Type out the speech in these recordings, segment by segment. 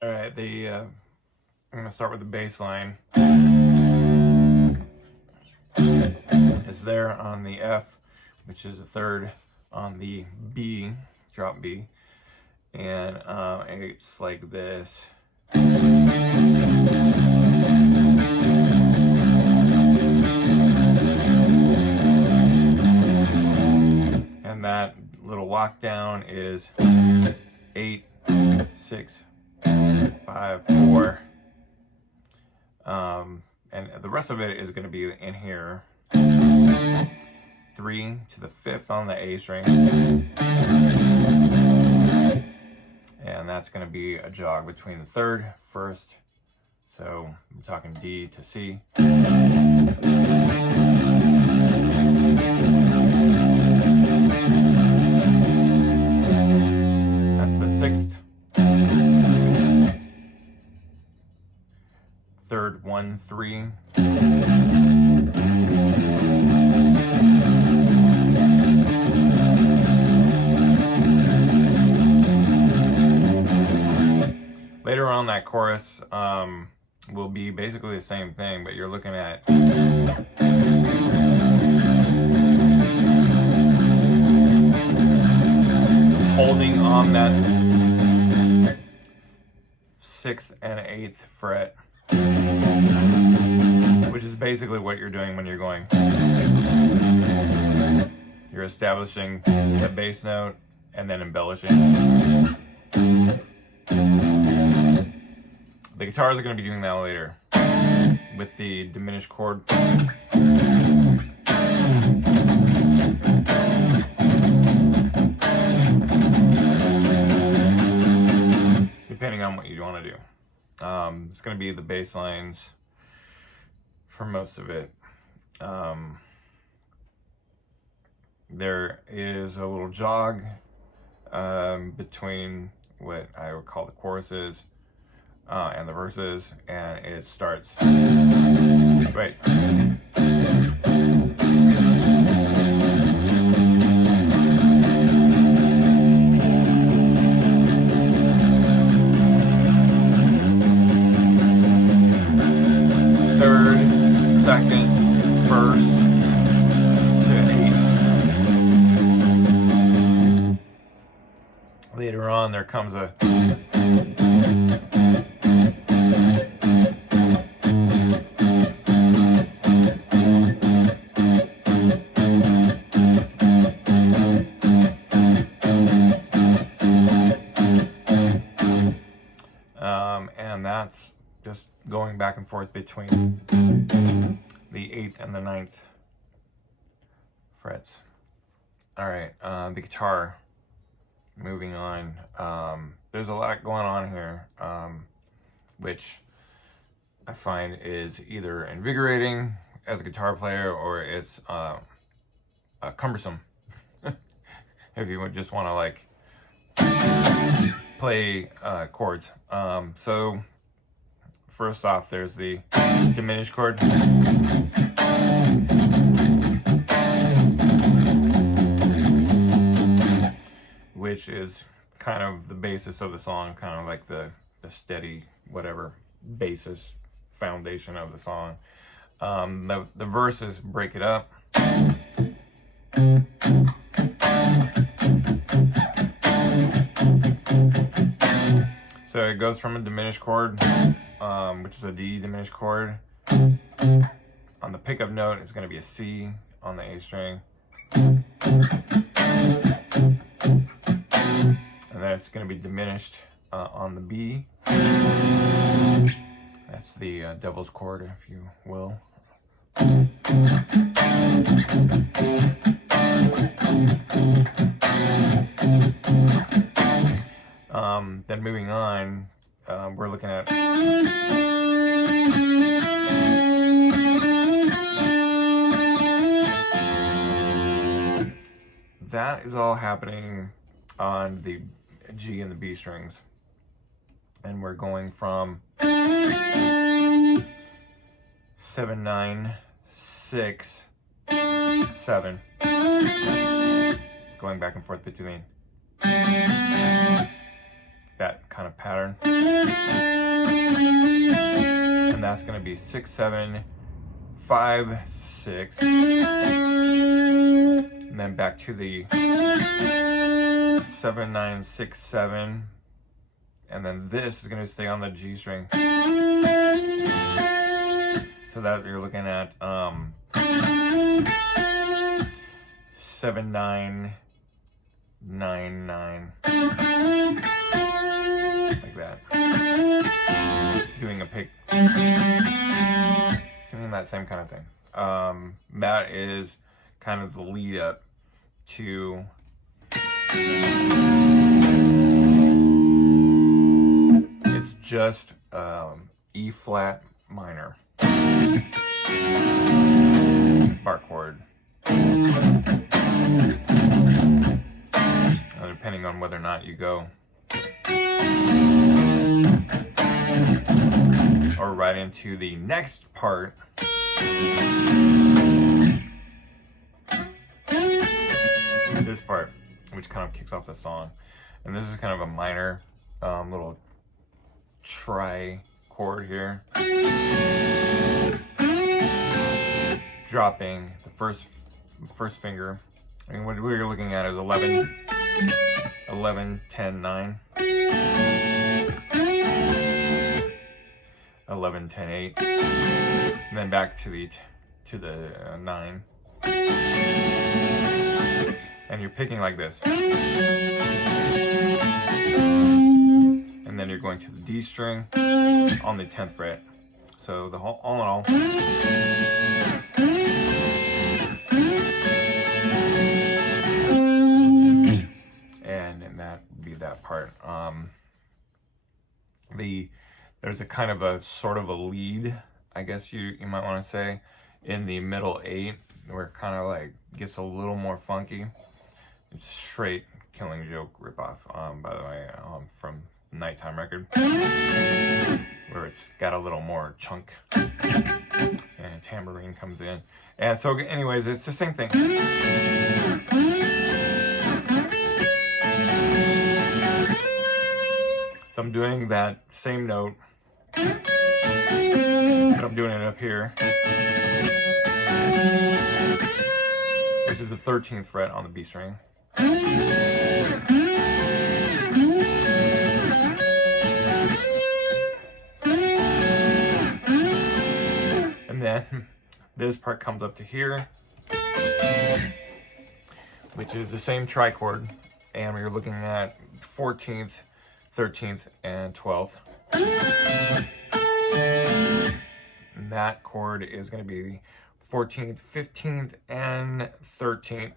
All right, I'm gonna start with the bass line. It's there on the F, which is a third on the B, drop B, and it's like this. And that little walk down is 8, 6, 5, 4. And the rest of it is going to be in here. 3 to the 5th on the A string. And that's going to be a jog between the 3rd, 1st. So I'm talking D to C. That's the 6th. 3rd, 1, 3. Later on, that chorus will be basically the same thing, but you're looking at holding on that 6th and 8th fret, which is basically what you're doing when you're going. You're establishing the bass note and then embellishing. The guitars are going to be doing that later with the diminished chord. Depending on what you want to do. It's going to be the bass lines for most of it. There is a little jog between what I would call the choruses and the verses, and it starts. Wait. Third, second, first to 8th. Later on, there comes a and that's just going back and forth between the 8th and the 9th frets. All right, the guitar, moving on. There's a lot going on here, which I find is either invigorating as a guitar player or it's cumbersome if you would just want to like play chords. So first off, there's the diminished chord. Which is kind of the basis of the song, kind of like the steady, whatever, basis, foundation of the song. The verses break it up. So it goes from a diminished chord, which is a D diminished chord. On the pickup note, it's going to be a C on the A string. And then it's going to be diminished on the B. That's the devil's chord, if you will. Then moving on, we're looking at that is all happening on the G and the B strings, and we're going from 7, 9, 6, 7, going back and forth between. that kind of pattern. And that's going to be 6, 7, 5, 6, and then back to the 7, 9, 6, 7, and then this is going to stay on the G string. So that you're looking at 7, 9, 9, 9, like that. Doing a pick, doing that same kind of thing. That is kind of the lead up to it's just E flat minor bar chord. Depending on whether or not you go or right into the next part. This part, which kind of kicks off the song, and this is kind of a minor little tri chord here, dropping the first finger. I mean, what you're looking at is 11, 10, 9, 11, 10, 8, and then back to the 9, and you're picking like this, and then you're going to the D string on the 10th fret. So the whole, all in all, and that would be that part. There's a kind of a sort of a lead, I guess you might want to say, in the middle 8, where it kind of like gets a little more funky. It's straight Killing Joke ripoff, by the way, from Nighttime record, where it's got a little more chunk and a tambourine comes in. And so anyways, it's the same thing. So I'm doing that same note, but I'm doing it up here, which is the 13th fret on the B string. And then this part comes up to here, which is the same trichord, and we're looking at 14th, 13th, and 12th. And that chord is going to be 14th, 15th, and 13th.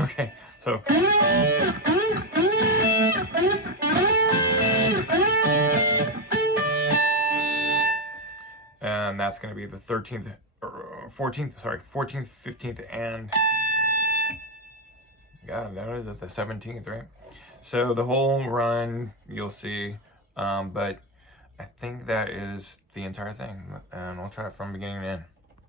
Okay, so and that's going to be the 13th, 14th, 15th, and God, that is the 17th, right? So the whole run, you'll see, but I think that is the entire thing, and we'll try it from beginning to end.